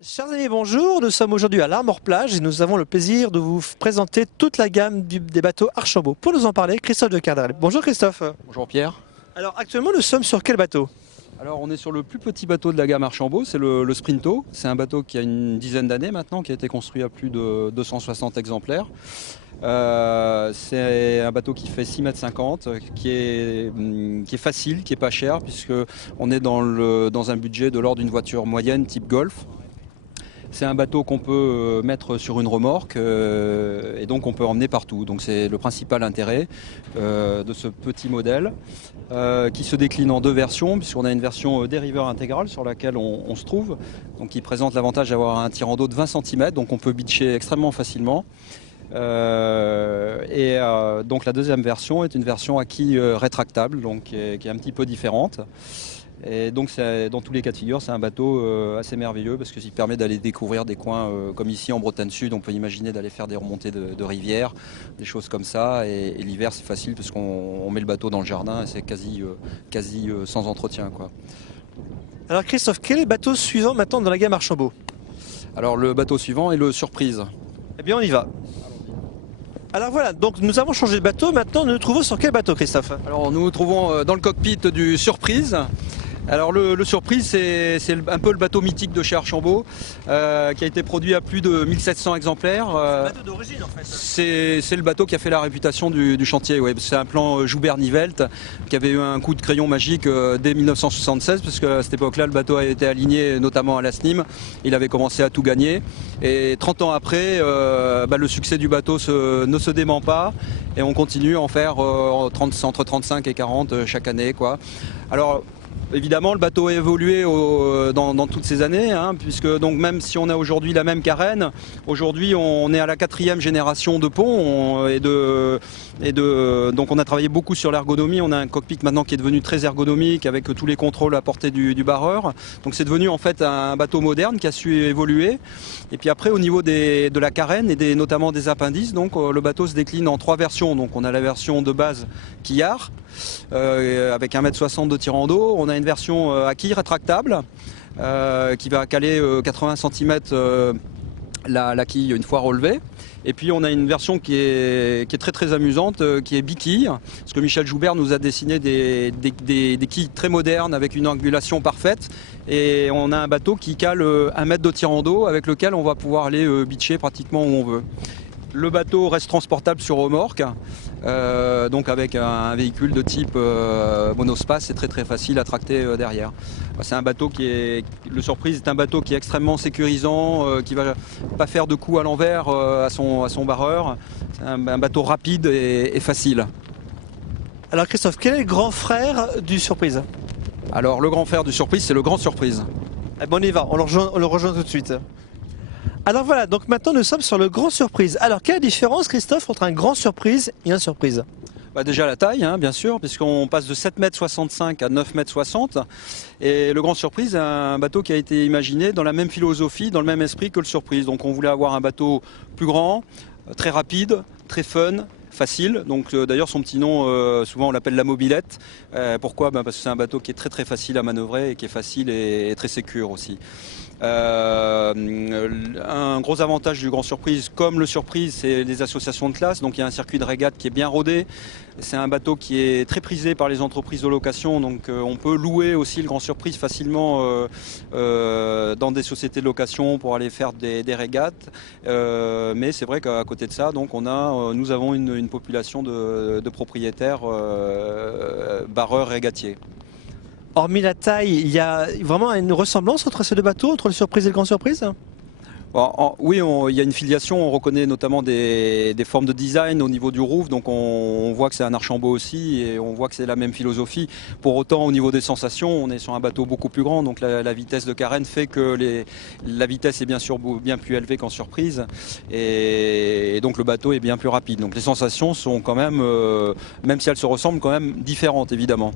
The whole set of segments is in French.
Chers amis, bonjour. Nous sommes aujourd'hui à l'Armor Plage et nous avons le plaisir de vous présenter toute la gamme des bateaux Archambault. Pour nous en parler, Christophe de Cardel. Bonjour Christophe. Bonjour Pierre. Alors actuellement, nous sommes sur quel bateau? Alors on est sur le plus petit bateau de la gamme Archambault, c'est le Sprinto. C'est un bateau qui a une dizaine d'années maintenant, qui a été construit à plus de 260 exemplaires. C'est un bateau qui fait 6,50 m, qui est facile, qui est pas cher, puisqu'on est dans un budget de l'ordre d'une voiture moyenne type Golf. C'est un bateau qu'on peut mettre sur une remorque et donc on peut emmener partout. Donc c'est le principal intérêt de ce petit modèle qui se décline en deux versions, puisqu'on a une version dériveur intégral sur laquelle on se trouve, donc qui présente l'avantage d'avoir un tirant d'eau de 20 cm, donc on peut bitcher extrêmement facilement. Donc la deuxième version est une version à quille rétractable, donc qui est un petit peu différente. Et donc dans tous les cas de figure, c'est un bateau assez merveilleux parce qu'il permet d'aller découvrir des coins comme ici en Bretagne Sud. On peut imaginer d'aller faire des remontées de rivières, des choses comme ça. Et l'hiver c'est facile parce qu'on met le bateau dans le jardin et c'est quasi sans entretien, quoi. Alors Christophe, quel est le bateau suivant maintenant dans la gamme Archambault? Alors le bateau suivant est le Surprise. Eh bien on y va. Alors voilà, donc nous avons changé de bateau. Maintenant nous nous trouvons sur quel bateau Christophe? Alors nous nous trouvons dans le cockpit du Surprise. Alors le Surprise, c'est un peu le bateau mythique de chez Archambault, qui a été produit à plus de 1700 exemplaires. C'est le bateau d'origine en fait. C'est le bateau qui a fait la réputation du chantier. Ouais. C'est un plan Joubert-Nivelt qui avait eu un coup de crayon magique dès 1976, parce qu'à cette époque-là, le bateau a été aligné notamment à la SNIM. Il avait commencé à tout gagner. Et 30 ans après, le succès du bateau ne se dément pas. Et on continue à en faire entre 35 et 40 chaque année, quoi. Alors, évidemment, le bateau a évolué dans toutes ces années, puisque donc même si on a aujourd'hui la même carène, aujourd'hui on est à la 4e génération de ponts donc on a travaillé beaucoup sur l'ergonomie. On a un cockpit maintenant qui est devenu très ergonomique avec tous les contrôles à portée du barreur. Donc c'est devenu en fait un bateau moderne qui a su évoluer. Et puis après au niveau de la carène et notamment des appendices, donc le bateau se décline en 3 versions. Donc on a la version de base quillard avec 1,60 m de tirant d'eau. On a une version à quille rétractable qui va caler 80 cm la quille une fois relevée. Et puis on a une version qui est très très amusante, qui est biquille, parce que Michel Joubert nous a dessiné des quilles très modernes avec une angulation parfaite. Et on a un bateau qui cale 1 mètre de tirant d'eau avec lequel on va pouvoir aller bitcher pratiquement où on veut. Le bateau reste transportable sur remorque, donc avec un véhicule de type monospace, c'est très très facile à tracter derrière. C'est un bateau le Surprise est un bateau qui est extrêmement sécurisant, qui va pas faire de coups à l'envers à son barreur. C'est un bateau rapide et facile. Alors Christophe, quel est le grand frère du Surprise? Alors le grand frère du Surprise, c'est le Grand Surprise. Eh bien on y va, on le rejoint tout de suite. Alors voilà, donc maintenant nous sommes sur le Grand Surprise. Alors quelle est la différence Christophe entre un Grand Surprise et un Surprise? Déjà la taille, bien sûr, puisqu'on passe de 7,65 m à 9,60 m. Et le Grand Surprise est un bateau qui a été imaginé dans la même philosophie, dans le même esprit que le Surprise. Donc on voulait avoir un bateau plus grand, très rapide, très fun, facile. Donc d'ailleurs son petit nom, souvent on l'appelle la mobilette. Pourquoi? Parce que c'est un bateau qui est très très facile à manœuvrer et qui est facile et très sécure aussi. Un gros avantage du Grand Surprise, comme le Surprise, c'est les associations de classe. Donc il y a un circuit de régate qui est bien rodé. C'est un bateau qui est très prisé par les entreprises de location. Donc on peut louer aussi le Grand Surprise facilement dans des sociétés de location pour aller faire des régates. Mais c'est vrai qu'à côté de ça, donc nous avons une population de propriétaires barreurs régatiers. Hormis la taille, il y a vraiment une ressemblance entre ces deux bateaux, entre le Surprise et le Grand Surprise? Oui, il y a une filiation, on reconnaît notamment des formes de design au niveau du roof, donc on voit que c'est un Archambault aussi et on voit que c'est la même philosophie. Pour autant, au niveau des sensations, on est sur un bateau beaucoup plus grand, donc la vitesse de carène fait que la vitesse est bien sûr bien plus élevée qu'en Surprise et donc le bateau est bien plus rapide. Donc les sensations sont quand même si elles se ressemblent, quand même différentes évidemment.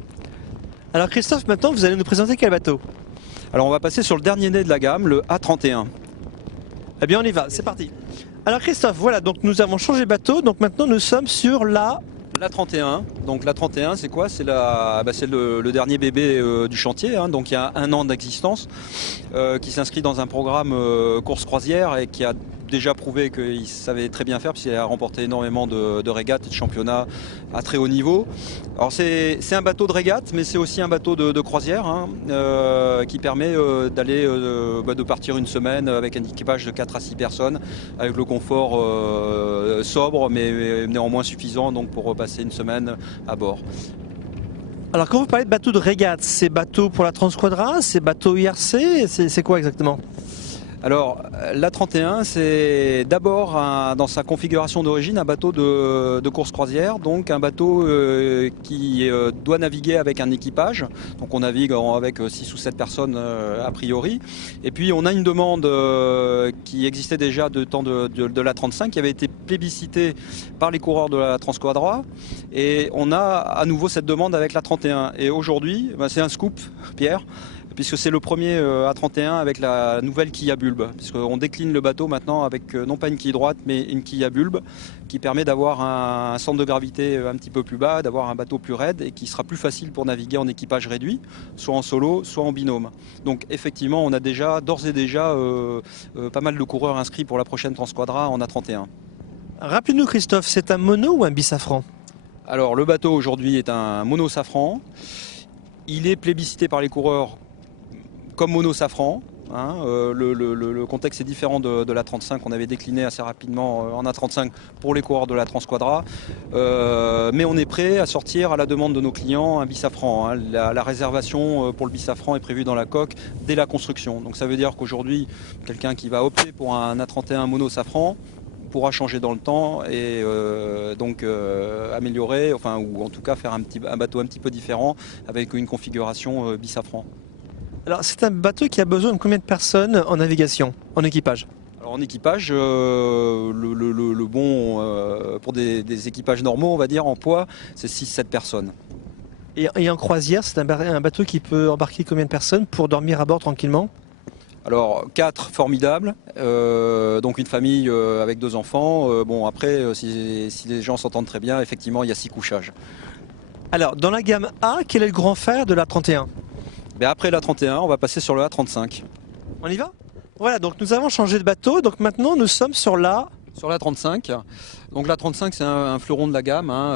Alors Christophe, maintenant vous allez nous présenter quel bateau? Alors on va passer sur le dernier né de la gamme, le A31. Eh bien on y va, c'est parti. Alors Christophe, voilà, donc nous avons changé de bateau, donc maintenant nous sommes sur la La 31, donc la 31 c'est quoi? C'est le dernier bébé du chantier, hein, donc il y a 1 an d'existence, qui s'inscrit dans un programme course croisière et qui a déjà prouvé qu'il savait très bien faire puisqu'il a remporté énormément de régates et de championnats à très haut niveau. Alors c'est un bateau de régate mais c'est aussi un bateau de croisière, hein, qui permet d'aller de partir une semaine avec un équipage de 4 à 6 personnes avec le confort sobre mais néanmoins suffisant donc pour repasser une semaine à bord. Alors quand vous parlez de bateau de régate, c'est bateau pour la Transquadra, c'est bateau IRC, c'est quoi exactement? Alors, la 31, c'est d'abord, dans sa configuration d'origine, un bateau de course croisière, donc un bateau qui doit naviguer avec un équipage. Donc on navigue avec 6 ou 7 personnes a priori. Et puis on a une demande qui existait déjà de temps de la 35, qui avait été plébiscitée par les coureurs de la Transquadra. Et on a à nouveau cette demande avec la 31. Et aujourd'hui, c'est un scoop, Pierre, puisque c'est le premier A31 avec la nouvelle quille à bulbe, puisqu'on décline le bateau maintenant avec non pas une quille droite mais une quille à bulbe qui permet d'avoir un centre de gravité un petit peu plus bas, d'avoir un bateau plus raide et qui sera plus facile pour naviguer en équipage réduit, soit en solo, soit en binôme. Donc effectivement on a d'ores et déjà pas mal de coureurs inscrits pour la prochaine Transquadra en A31. Rappelez-nous Christophe, c'est un mono ou un bisafran? Alors le bateau aujourd'hui est un mono safran, il est plébiscité par les coureurs comme mono safran, hein, le contexte est différent de la 35 qu'on avait décliné assez rapidement en A35 pour les coureurs de la Transquadra, mais on est prêt à sortir à la demande de nos clients un bisafran, hein. La réservation pour le bisafran est prévue dans la coque dès la construction, donc ça veut dire qu'aujourd'hui quelqu'un qui va opter pour un A31 mono safran pourra changer dans le temps et donc améliorer, enfin, ou en tout cas faire un bateau un petit peu différent avec une configuration bisafran. Alors c'est un bateau qui a besoin de combien de personnes en navigation, en équipage? Alors en équipage, le bon pour des équipages normaux, on va dire en poids, c'est 6-7 personnes. Et en croisière, c'est un bateau qui peut embarquer combien de personnes pour dormir à bord tranquillement? Alors 4 formidables, donc une famille avec 2 enfants. Bon après, si les gens s'entendent très bien, effectivement il y a 6 couchages. Alors dans la gamme A, quel est le grand frère de la 31? Mais après la 31, on va passer sur le A35. On y va? Voilà, donc nous avons changé de bateau, donc maintenant nous sommes sur la... Sur la 35, donc la 35 c'est un fleuron de la gamme, hein.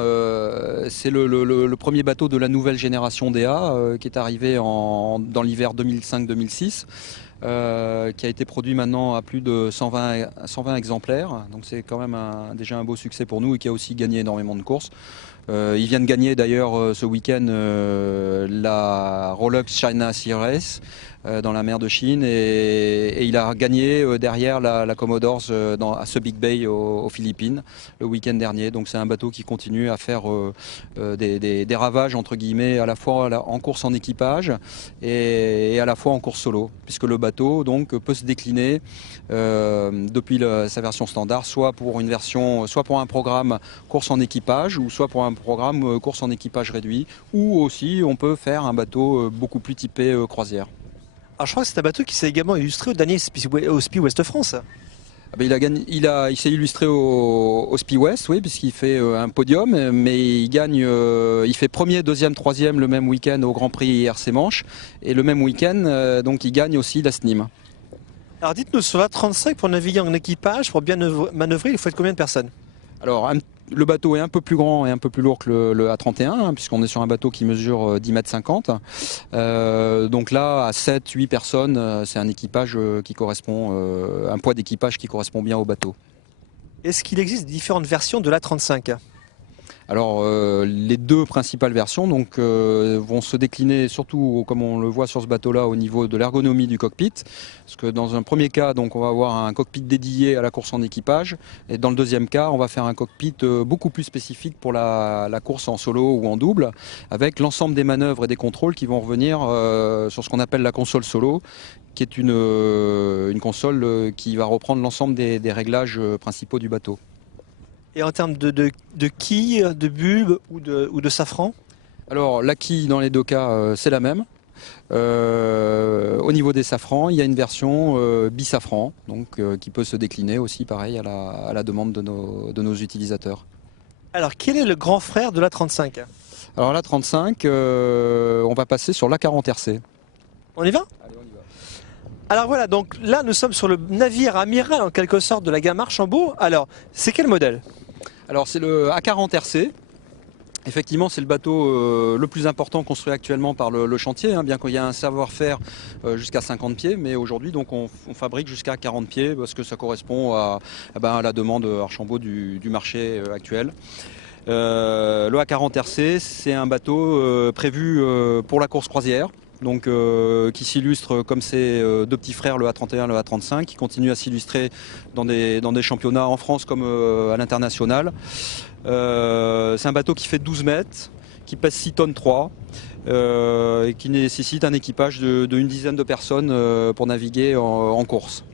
C'est le premier bateau de la nouvelle génération DA qui est arrivé dans l'hiver 2005-2006. Qui a été produit maintenant à plus de 120 exemplaires, donc c'est quand même déjà un beau succès pour nous et qui a aussi gagné énormément de courses. Ils viennent gagner d'ailleurs ce week-end la Rolex China Sea Race dans la mer de Chine et il a gagné derrière la Commodore à ce Big Bay aux Philippines le week-end dernier. Donc c'est un bateau qui continue à faire des ravages entre guillemets à la fois en course en équipage et à la fois en course solo, puisque le bateau donc peut se décliner depuis sa version standard, soit pour un programme course en équipage ou soit pour un programme course en équipage réduit, ou aussi on peut faire un bateau beaucoup plus typé croisière. Alors je crois que c'est un bateau qui s'est également illustré au dernier au SPI Ouest France. Ah ben il s'est illustré au SPI West, oui, puisqu'il fait un podium, mais il fait premier, deuxième, troisième le même week-end au Grand Prix IRC Manche, et le même week-end, donc il gagne aussi la SNIM. Alors dites-nous, sur la 35, pour naviguer en équipage, pour bien manœuvrer, il faut être combien de personnes? Alors le bateau est un peu plus grand et un peu plus lourd que le A31, hein, puisqu'on est sur un bateau qui mesure 10,50 m. Donc là, à 7-8 personnes, c'est un équipage qui correspond, un poids d'équipage qui correspond bien au bateau. Est-ce qu'il existe différentes versions de l'A35? Alors les 2 principales versions donc, vont se décliner surtout comme on le voit sur ce bateau-là au niveau de l'ergonomie du cockpit, parce que dans un premier cas donc, on va avoir un cockpit dédié à la course en équipage, et dans le deuxième cas on va faire un cockpit beaucoup plus spécifique pour la course en solo ou en double, avec l'ensemble des manœuvres et des contrôles qui vont revenir sur ce qu'on appelle la console solo, qui est une console qui va reprendre l'ensemble des réglages principaux du bateau. Et en termes de quilles, de bulbes ou de safran? Alors la quille dans les 2 cas c'est la même. Au niveau des safrans, il y a une version bisafran, donc qui peut se décliner aussi pareil à la demande de nos utilisateurs. Alors quel est le grand frère de l'A35? Alors là, 35, on va passer sur l'A40 RC. On y va? Allez, on y va. Alors voilà, donc là nous sommes sur le navire amiral en quelque sorte de la gamme Archambault. Alors c'est quel modèle? Alors c'est le A40 RC. Effectivement, c'est le bateau le plus important construit actuellement par le chantier, hein, bien qu'il y ait un savoir-faire jusqu'à 50 pieds. Mais aujourd'hui, donc, on fabrique jusqu'à 40 pieds parce que ça correspond à la demande Archambault du marché actuel. Le A40 RC, c'est un bateau prévu pour la course croisière. Donc, qui s'illustre comme ses deux petits frères, le A31 et le A35, qui continuent à s'illustrer dans des championnats en France comme à l'international. C'est un bateau qui fait 12 mètres, qui pèse 6 tonnes 3 et qui nécessite un équipage d'une dizaine de personnes pour naviguer en course.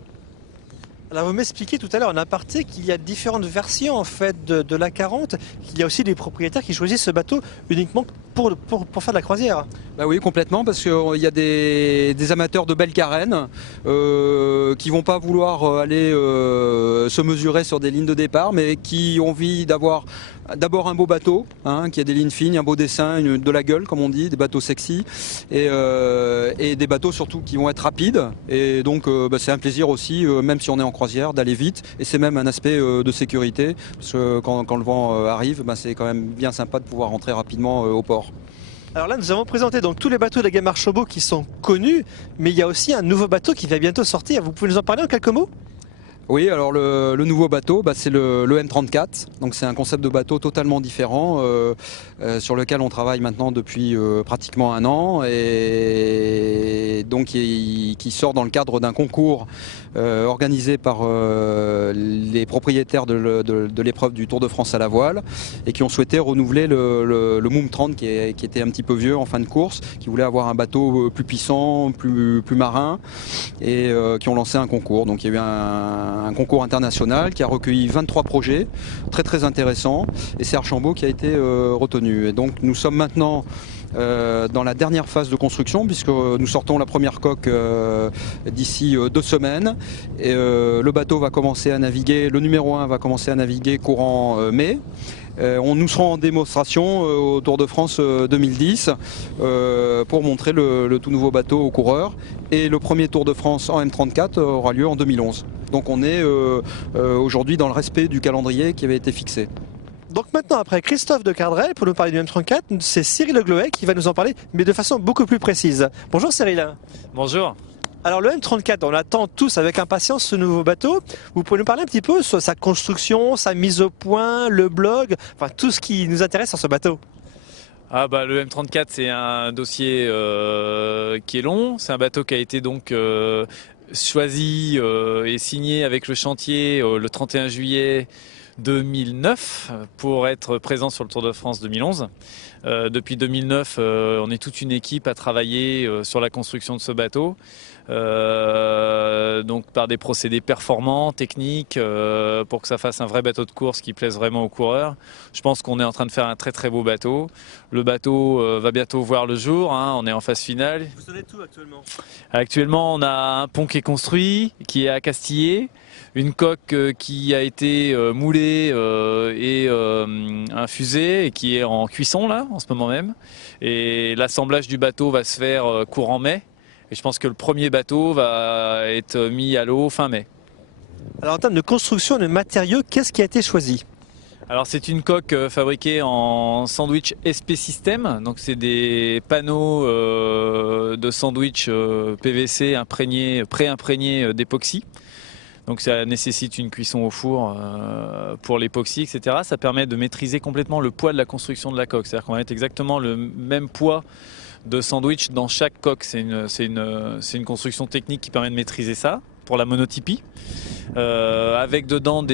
Alors vous m'expliquiez tout à l'heure en aparté qu'il y a différentes versions en fait de l'A40, qu'il y a aussi des propriétaires qui choisissent ce bateau uniquement pour faire de la croisière. Bah oui, complètement, parce qu'il y a des amateurs de belles carènes qui vont pas vouloir aller se mesurer sur des lignes de départ, mais qui ont envie d'avoir d'abord un beau bateau, hein, qui a des lignes fines, un beau dessin, de la gueule comme on dit, des bateaux sexy, et des bateaux surtout qui vont être rapides. Et donc c'est un plaisir aussi, même si on est en croisière, d'aller vite, et c'est même un aspect de sécurité, parce que quand le vent arrive, c'est quand même bien sympa de pouvoir rentrer rapidement au port. Alors là, nous avons présenté donc tous les bateaux de la gamme Archambault qui sont connus, mais il y a aussi un nouveau bateau qui va bientôt sortir. Vous pouvez nous en parler en quelques mots? Oui, alors le nouveau bateau, c'est le M34. Donc c'est un concept de bateau totalement différent sur lequel on travaille maintenant depuis pratiquement un an et donc qui sort dans le cadre d'un concours organisé par les propriétaires de l'épreuve du Tour de France à la voile et qui ont souhaité renouveler le Moom 30 qui était un petit peu vieux en fin de course, qui voulait avoir un bateau plus puissant, plus marin et qui ont lancé un concours. Donc il y a eu un concours international qui a recueilli 23 projets très intéressants et c'est Archambault qui a été retenu. Et donc nous sommes maintenant dans la dernière phase de construction puisque nous sortons la première coque d'ici 2 semaines et le bateau va commencer à naviguer, le numéro 1 va commencer à naviguer courant mai. Nous serons en démonstration au Tour de France 2010 pour montrer le tout nouveau bateau aux coureurs et le premier Tour de France en M34 aura lieu en 2011. Donc on est aujourd'hui dans le respect du calendrier qui avait été fixé. Donc maintenant, après Christophe de Cardrel, pour nous parler du M34, c'est Cyril Le Gloet qui va nous en parler, mais de façon beaucoup plus précise. Bonjour Cyril. Bonjour. Alors le M34, on attend tous avec impatience ce nouveau bateau. Vous pouvez nous parler un petit peu sur sa construction, sa mise au point, le blog, enfin tout ce qui nous intéresse sur ce bateau. Le M34 c'est un dossier qui est long. C'est un bateau qui a été donc choisi et signé avec le chantier le 31 juillet 2009 pour être présent sur le Tour de France 2011. Depuis 2009, on est toute une équipe à travailler sur la construction de ce bateau. Donc par des procédés performants, techniques, pour que ça fasse un vrai bateau de course qui plaise vraiment aux coureurs. Je pense qu'on est en train de faire un très beau bateau. Le bateau va bientôt voir le jour, hein, on est en phase finale. Vous savez tout actuellement? Actuellement, on a un pont qui est construit, qui est à Castiller, une coque qui a été moulée et infusée et qui est en cuisson là, en ce moment même. Et l'assemblage du bateau va se faire courant mai. Et je pense que le premier bateau va être mis à l'eau fin mai. Alors en termes de construction de matériaux, qu'est-ce qui a été choisi? Alors c'est une coque fabriquée en sandwich SP System. Donc c'est des panneaux de sandwich PVC pré-imprégnés d'époxy. Donc ça nécessite une cuisson au four pour l'époxy, etc. Ça permet de maîtriser complètement le poids de la construction de la coque. C'est-à-dire qu'on va mettre exactement le même poids de sandwich dans chaque coque. C'est une construction technique qui permet de maîtriser ça pour la monotypie. Avec dedans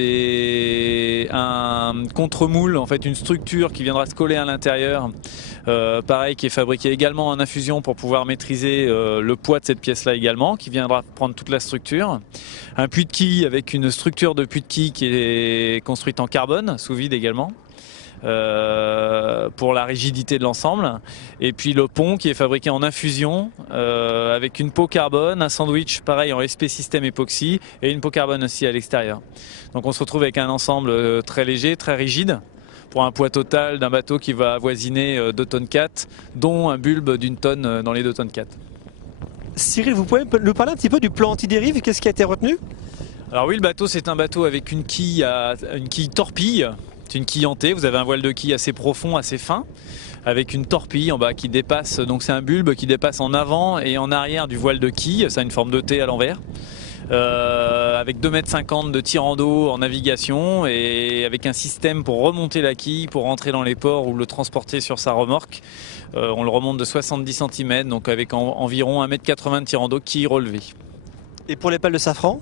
un contre-moule, en fait une structure qui viendra se coller à l'intérieur, pareil, qui est fabriquée également en infusion pour pouvoir maîtriser le poids de cette pièce-là également, qui viendra prendre toute la structure. Un puits de quille avec une structure de puits de quille qui est construite en carbone, sous vide également. Pour la rigidité de l'ensemble, et puis le pont qui est fabriqué en infusion avec une peau carbone, un sandwich pareil en SP System époxy et une peau carbone aussi à l'extérieur. Donc on se retrouve avec un ensemble très léger, très rigide pour un poids total d'un bateau qui va avoisiner 2 tonnes 4, dont un bulbe d'1 tonne dans les 2 tonnes 4. Cyril, vous pouvez nous parler un petit peu du plan anti-dérive? Qu'est-ce qui a été retenu? Alors oui, le bateau, c'est un bateau avec une quille torpille. C'est une quille hantée. Vous avez un voile de quille assez profond, assez fin, avec une torpille en bas qui dépasse. Donc c'est un bulbe qui dépasse en avant et en arrière du voile de quille. Ça a une forme de T à l'envers. Avec 2,50 m de tirant d'eau en navigation et avec un système pour remonter la quille, pour rentrer dans les ports ou le transporter sur sa remorque. On le remonte de 70 cm, donc avec environ 1,80 m de tirant d'eau, quille relevée. Et pour les pales de safran?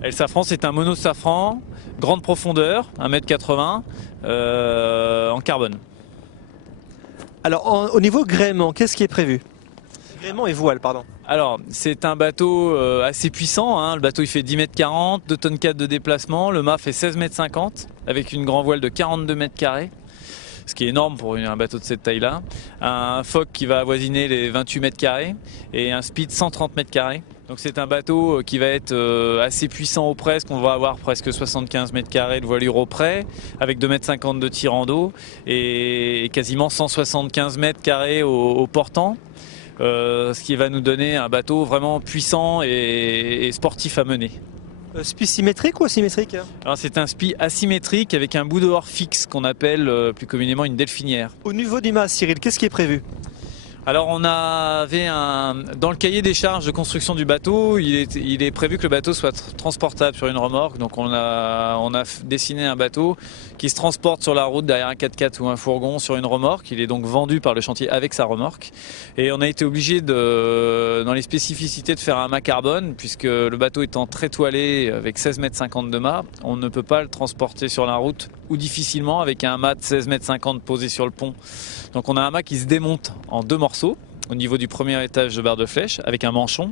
Le safran, c'est un mono safran, grande profondeur, 1,80 m, en carbone. Alors au niveau gréement, qu'est-ce qui est prévu? Gréement et voile, pardon. Alors, c'est un bateau assez puissant, hein. Le bateau il fait 10,40 m, 2 tonnes 4 de déplacement, le mât fait 16,50 m avec une grand voile de 42 mètres carrés, ce qui est énorme pour un bateau de cette taille-là. Un foc qui va avoisiner les 28 mètres carrés et un speed 130 mètres carrés. Donc c'est un bateau qui va être assez puissant au près, qu'on va avoir presque 75 mètres carrés de voilure au près, avec 2,50 m de tirant d'eau et quasiment 175 mètres carrés au portant. Ce qui va nous donner un bateau vraiment puissant et sportif à mener. Spi symétrique ou asymétrique? Alors c'est un spi asymétrique avec un bout dehors fixe qu'on appelle plus communément une delphinière. Au niveau du mât, Cyril, qu'est-ce qui est prévu? Alors on avait dans le cahier des charges de construction du bateau, il est prévu que le bateau soit transportable sur une remorque. Donc on a dessiné un bateau qui se transporte sur la route derrière un 4x4 ou un fourgon sur une remorque. Il est donc vendu par le chantier avec sa remorque. Et on a été obligé dans les spécificités de faire un mât carbone, puisque le bateau étant très toilé avec 16,50 m de mât, on ne peut pas le transporter sur la route ou difficilement avec un mât de 16,50 m posé sur le pont. Donc on a un mât qui se démonte en 2 morceaux au niveau du premier étage de barre de flèche avec un manchon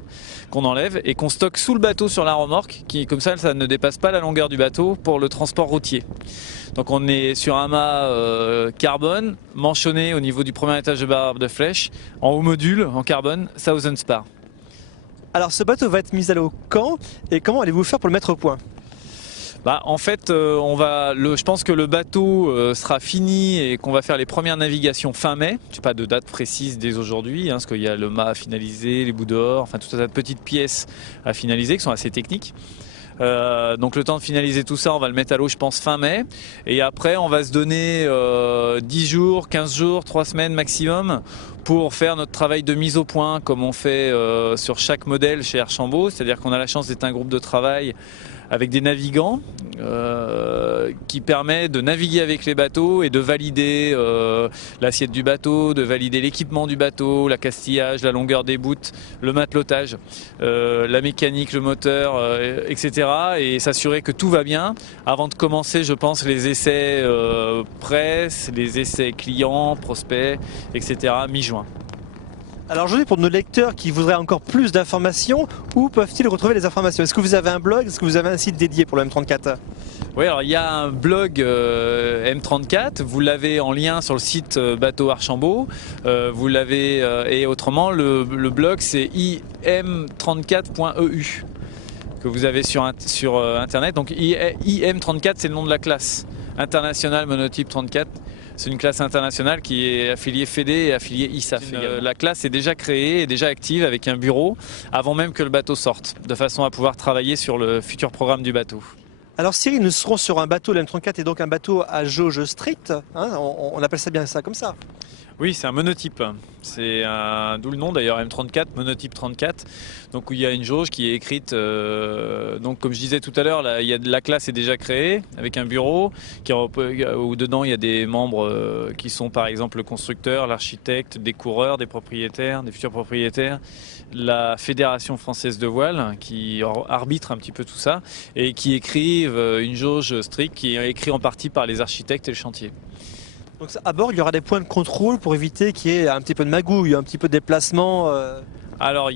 qu'on enlève et qu'on stocke sous le bateau sur la remorque, qui comme ça ne dépasse pas la longueur du bateau pour le transport routier. Donc on est sur un mât carbone manchonné au niveau du premier étage de barre de flèche en haut module en carbone Thousand Spar. Alors ce bateau va être mis à l'eau quand et comment allez-vous faire pour le mettre au point? En fait, je pense que le bateau sera fini et qu'on va faire les premières navigations fin mai. Je n'ai pas de date précise dès aujourd'hui, parce qu'il y a le mât à finaliser, les bouts dehors, enfin tout un tas de petites pièces à finaliser qui sont assez techniques. Donc le temps de finaliser tout ça, on va le mettre à l'eau je pense fin mai. Et après on va se donner 10 jours, 15 jours, 3 semaines maximum pour faire notre travail de mise au point comme on fait sur chaque modèle chez Archambault. C'est-à-dire qu'on a la chance d'être un groupe de travail avec des navigants qui permet de naviguer avec les bateaux et de valider l'assiette du bateau, de valider l'équipement du bateau, la castillage, la longueur des bouts, le matelotage, la mécanique, le moteur, etc. Et s'assurer que tout va bien avant de commencer, je pense, les essais presse, les essais clients, prospects, etc. mi-juin. Alors aujourd'hui, pour nos lecteurs qui voudraient encore plus d'informations, où peuvent-ils retrouver les informations? Est-ce que vous avez un blog? Est-ce que vous avez un site dédié pour le M34? Oui, alors il y a un blog M34, vous l'avez en lien sur le site Bateau Archambault, vous l'avez et autrement le blog c'est im34.eu que vous avez sur internet. Donc IM34 c'est le nom de la classe, International Monotype 34. C'est une classe internationale qui est affiliée FEDE et affiliée ISAF. La classe est déjà créée et déjà active avec un bureau avant même que le bateau sorte, de façon à pouvoir travailler sur le futur programme du bateau. Alors Cyril, nous serons sur un bateau, le M34 est donc un bateau à jauge stricte, hein, on appelle ça bien ça comme ça. Oui, c'est un monotype. C'est d'où le nom d'ailleurs M34, monotype 34. Donc où il y a une jauge qui est écrite. Donc comme je disais tout à l'heure, la classe est déjà créée avec un bureau où dedans il y a des membres qui sont par exemple le constructeur, l'architecte, des coureurs, des propriétaires, des futurs propriétaires, la Fédération française de voile qui arbitre un petit peu tout ça et qui écrivent une jauge stricte qui est écrite en partie par les architectes et le chantier. Donc à bord, il y aura des points de contrôle pour éviter qu'il y ait un petit peu de magouille, un petit peu de déplacement. Alors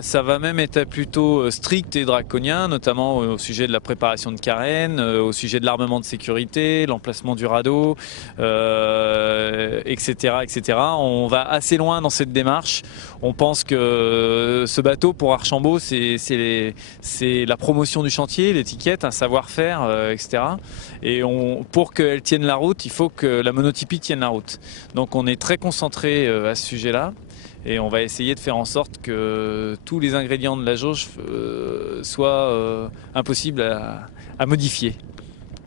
ça va même être plutôt strict et draconien, notamment au sujet de la préparation de carène, au sujet de l'armement de sécurité, l'emplacement du radeau, etc., etc. On va assez loin dans cette démarche. On pense que ce bateau pour Archambault, c'est la promotion du chantier, l'étiquette, un savoir-faire, etc. Et pour qu'elle tienne la route, il faut que la monotypie tienne la route. Donc on est très concentré à ce sujet-là. Et on va essayer de faire en sorte que tous les ingrédients de la jauge soient impossibles à modifier.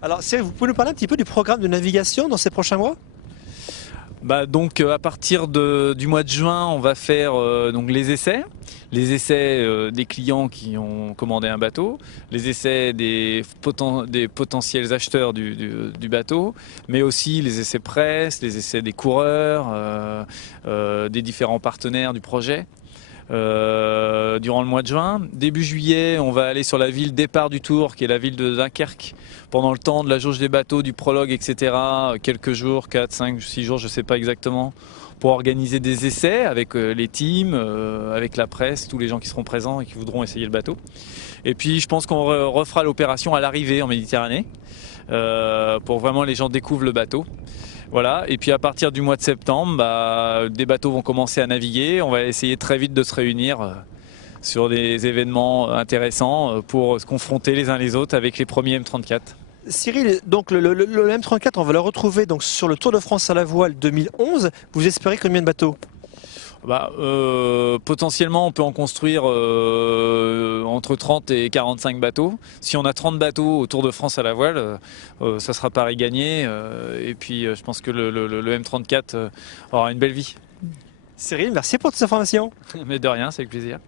Alors Cyril, vous pouvez nous parler un petit peu du programme de navigation dans ces prochains mois? Donc à partir du mois de juin, on va faire donc les essais des clients qui ont commandé un bateau, les essais des potentiels acheteurs du bateau, mais aussi les essais presse, les essais des coureurs, des différents partenaires du projet. Durant le mois de juin. Début juillet, on va aller sur la ville départ du Tour, qui est la ville de Dunkerque, pendant le temps de la jauge des bateaux, du prologue, etc. Quelques jours, 4, 5, 6 jours, je ne sais pas exactement, pour organiser des essais avec les teams, avec la presse, tous les gens qui seront présents et qui voudront essayer le bateau. Et puis je pense qu'on refera l'opération à l'arrivée en Méditerranée, pour vraiment les gens découvrent le bateau. Voilà, et puis à partir du mois de septembre, des bateaux vont commencer à naviguer. On va essayer très vite de se réunir sur des événements intéressants pour se confronter les uns les autres avec les premiers M34. Cyril, donc le M34, on va le retrouver donc sur le Tour de France à la voile 2011. Vous espérez combien de bateaux? Potentiellement, on peut en construire entre 30 et 45 bateaux. Si on a 30 bateaux au Tour de France à la voile, ça sera Paris gagné. Et puis, je pense que le M34 aura une belle vie. Cyril, merci pour toutes ces informations. Mais de rien, c'est avec plaisir.